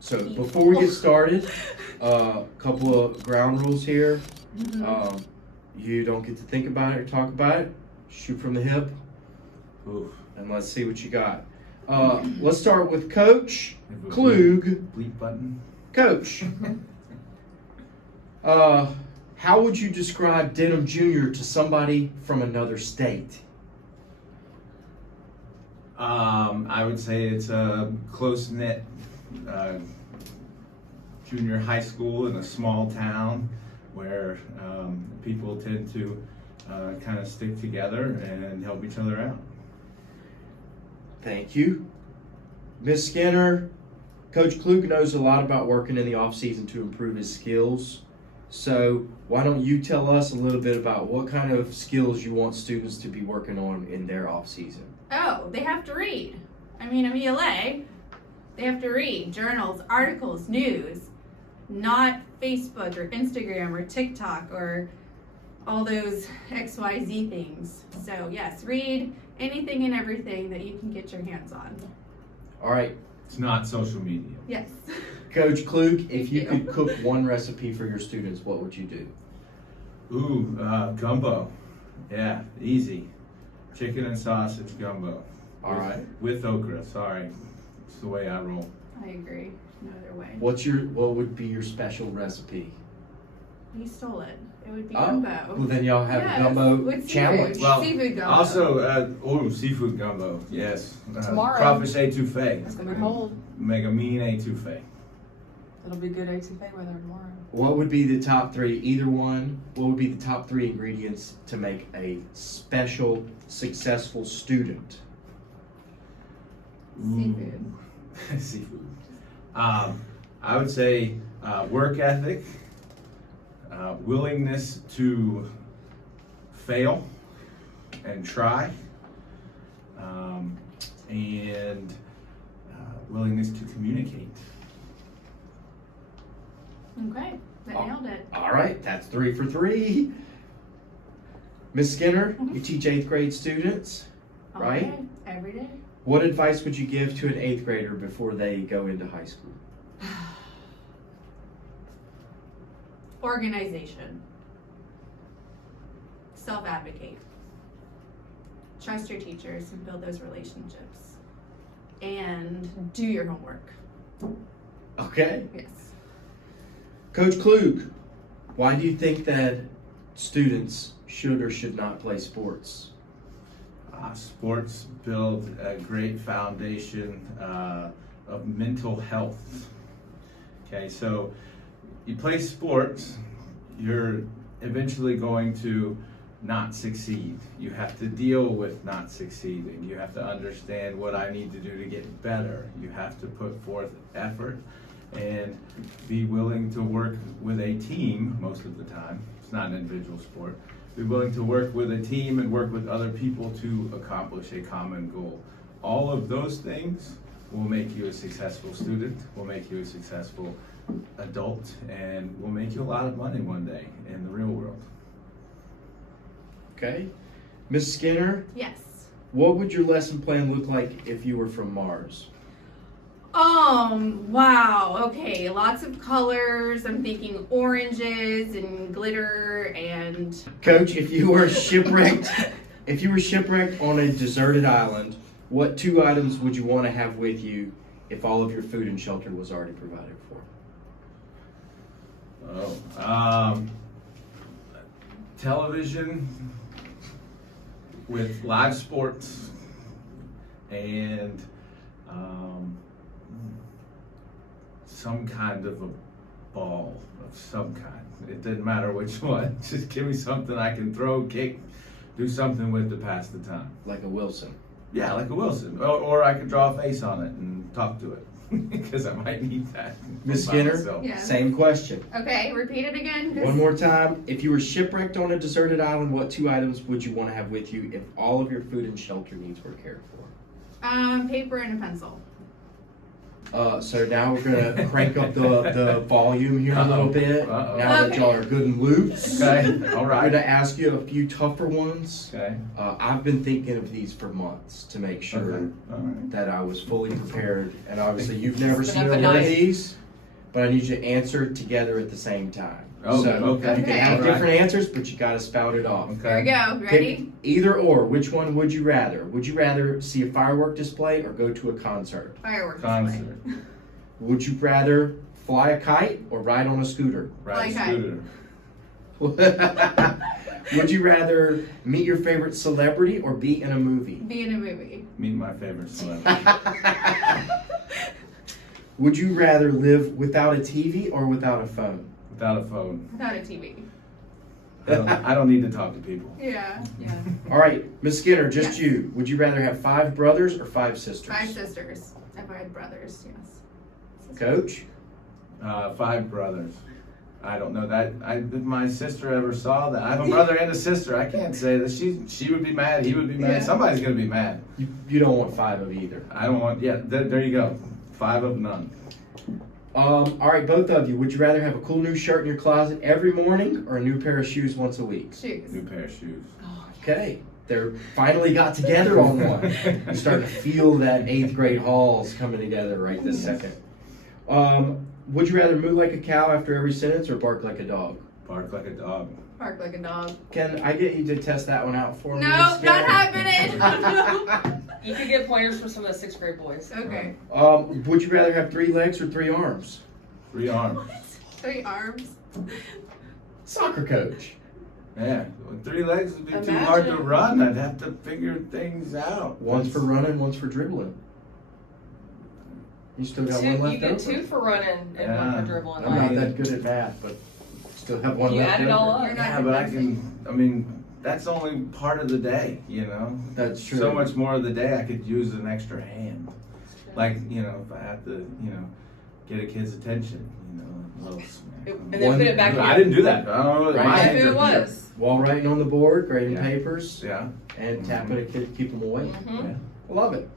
So before we get started, a couple of ground rules here. You don't get to think about it or talk about it. Shoot from the hip. Oof. And let's see what you got. Let's start with Coach Klug. Bleep button. Coach, how would you describe Denham Jr. to somebody from another state? I would say it's a close-knit junior high school in a small town where people tend to kind of stick together and help each other out. Thank you. Ms. Skinner, Coach Klug knows a lot about working in the off-season to improve his skills. So why don't you tell us a little bit about what kind of skills you want students to be working on in their off-season? Oh, they have to read. I mean, I'm ELA. They have to read journals, articles, news, not Facebook or Instagram or TikTok or all those XYZ things. So yes, read anything and everything that you can get your hands on. All right. It's not social media. Yes. Coach Klug, if you Thank could cook one recipe for your students, what would you do? Ooh, gumbo. Yeah, easy. Chicken and sausage gumbo. All right. With okra, sorry. It's the way I roll. I agree. No other way. What would be your special recipe? You stole it. It would be Oh, gumbo. well then y'all have Yes, a gumbo with challenge. seafood. Well, Seafood gumbo. Also, seafood gumbo, yes. Tomorrow. Crawfish étouffée. It's gonna be cold. Make a mean étouffée. It'll be good ATP weather tomorrow. What would be the top three, either one, what would be the top three ingredients to make a special, successful student? Seafood. Seafood. I would say work ethic, willingness to fail and try, and willingness to communicate. Okay, that nailed it. All right, that's 3 for 3. Ms. Skinner, you teach 8th grade students, All right? day, every day. What advice would you give to an 8th grader before they go into high school? Organization. Self-advocate. Trust your teachers and build those relationships. And do your homework. Okay. Yes. Coach Klug, why do you think that students should or should not play sports? Sports build a great foundation of mental health. Okay, so you play sports, you're eventually going to not succeed. You have to deal with not succeeding. You have to understand what I need to do to get better. You have to put forth effort and be willing to work with a team most of the time. It's not an individual sport. Be willing to work with a team and work with other people to accomplish a common goal. All of those things will make you a successful student, will make you a successful adult, and will make you a lot of money one day in the real world. Okay. Ms. Skinner, Yes. what would your lesson plan look like if you were from Mars? Wow. Okay, lots of colors. I'm thinking oranges and glitter and Coach, if you were shipwrecked on a deserted island, what 2 items would you want to have with you if all of your food and shelter was already provided for? Television with live sports and some kind of a ball of some kind. It didn't matter which one. Just give me something I can throw, kick, do something with to pass the time. Like a Wilson. Yeah, like a Wilson. Or I could draw a face on it and talk to it because I might need that. Ms. by Skinner, myself. Yeah. same question. okay, repeat it again. 'Cause- One more time. If you were shipwrecked on a deserted island, what 2 items would you want to have with you if all of your food and shelter needs were cared for? Paper and a pencil. So now we're gonna crank up the volume here a little bit. Uh-oh. Now that y'all are good and loose. Okay, all I'm right. gonna ask you a few tougher ones. Okay. I've been thinking of these for months to make sure Okay. All right. that I was fully prepared. And obviously, you've never It's seen been one up of at night. these, but I need you to answer together at the same time. Oh, so okay. you can have All right. different answers, but you gotta spout it off. Here we go. Pick Ready? either or. Which one would you rather? Would you rather see a firework display or go to a concert? Fireworks. Concert. Would you rather fly a kite or ride on a scooter? Ride a Like scooter. Would you rather meet your favorite celebrity or be in a movie? Be in a movie. Meet my favorite celebrity. Would you rather live without a TV or without a phone? Without a phone. Without a TV. I don't need to talk to people. Yeah. Yeah. All right, Miss Skinner, just Yes. you. Would you rather have 5 brothers or 5 sisters? 5 sisters. If I had brothers, yes. Coach? 5 brothers. I don't know that. If my sister ever saw that, I have a brother and a sister. I can't say that she would be mad. He would be mad. Yeah. Somebody's gonna be mad. You don't want 5 of either. I don't want. Yeah, there you go. 5 of none. All right, both of you. Would you rather have a cool new shirt in your closet every morning or a new pair of shoes once a week? Shoes. New pair of shoes. Okay, they're finally got together on one. I'm starting to feel that 8th grade halls coming together right this second. Would you rather moo like a cow after every sentence or bark like a dog? Bark like a dog. Bark like a dog. Can I get you to test that one out for me? No, Miss not Skinner? happening. You could get pointers for some of the 6th grade boys. Okay. Would you rather have 3 legs or 3 arms? 3 arms. 3 arms. Soccer coach. Yeah, with 3 legs would be too hard to Imagine. run. I'd have to figure things out. One's for running, one's for dribbling. You still got one left You get over. 2 for running and 1 Yeah. for dribbling. I'm not Like, that good at math, but still have one You left add it all over. up. You're not Yeah, but I investing. can. I mean, that's only part of the day. You know. That's true. So much more of the day I could use an extra hand. Like, you know, if I have to, you know, get a kid's attention, you know, a little smack. and then put it back I in. didn't do that. I don't know. Right. My Yeah, hands who are it was. While writing on the board, grading Yeah. papers, Yeah. and tapping a kid to keep them awake. Mhm. Yeah. I love it.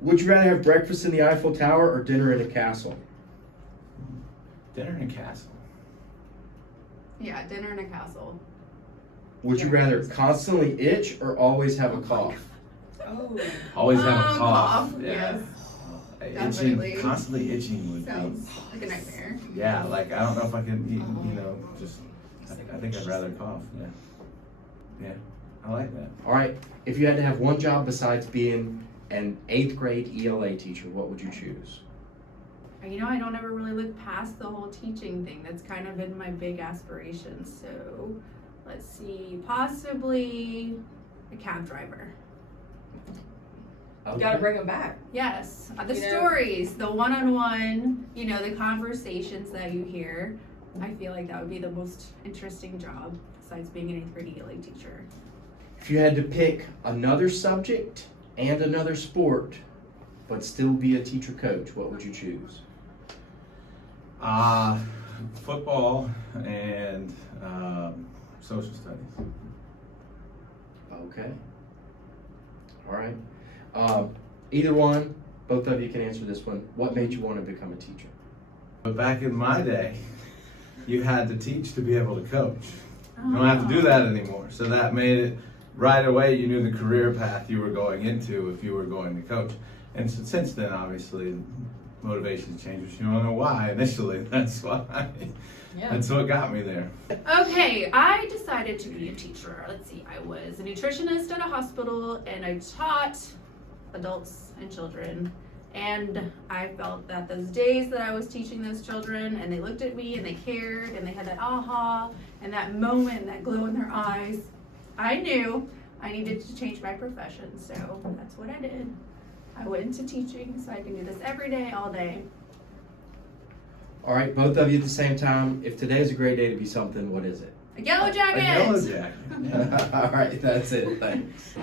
Would you rather have breakfast in the Eiffel Tower or dinner in a castle? Dinner in a castle. Yeah, dinner in a castle. Would you Dinner in a rather castle. constantly itch or always have a Oh my cough? Oh. Always have a Oh, cough. cough, Yeah. yes. Itching, Definitely. constantly itching would Sounds like a nightmare. be. Yeah, like I don't know if I can, you know, just. I think I'd rather cough. Yeah. Yeah, I like that. All right. If you had to have one job besides being an 8th grade ELA teacher, what would you choose? You know, I don't ever really look past the whole teaching thing. That's kind of been my big aspiration. So, let's see, possibly a cab driver. You gotta bring them back. Yes, the You know- stories, the one-on-one, you know, the conversations that you hear. I feel like that would be the most interesting job besides being an 8th grade ELA teacher. If you had to pick another subject and another sport, but still be a teacher coach, what would you choose? Football and social studies. Okay. All right. Either one, both of you can answer this one. What made you want to become a teacher? But back in my day, you had to teach to be able to coach. You don't have to do that anymore. So that made it right away. You knew the career path you were going into if you were going to coach. And so since then, obviously, motivations changed. But you don't know why initially. That's why. Yeah. That's what got me there. Okay, I decided to be a teacher. Let's see, I was a nutritionist at a hospital and I taught adults and children. And I felt that those days that I was teaching those children and they looked at me and they cared and they had that aha and that moment and that glow in their eyes, I knew I needed to change my profession. So that's what I did. I went into teaching so I can do this every day, all day. All right, both of you at the same time. If today is a great day to be something, what is it? A yellow jacket! A yellow jacket. Yeah. All right, that's it. Thanks.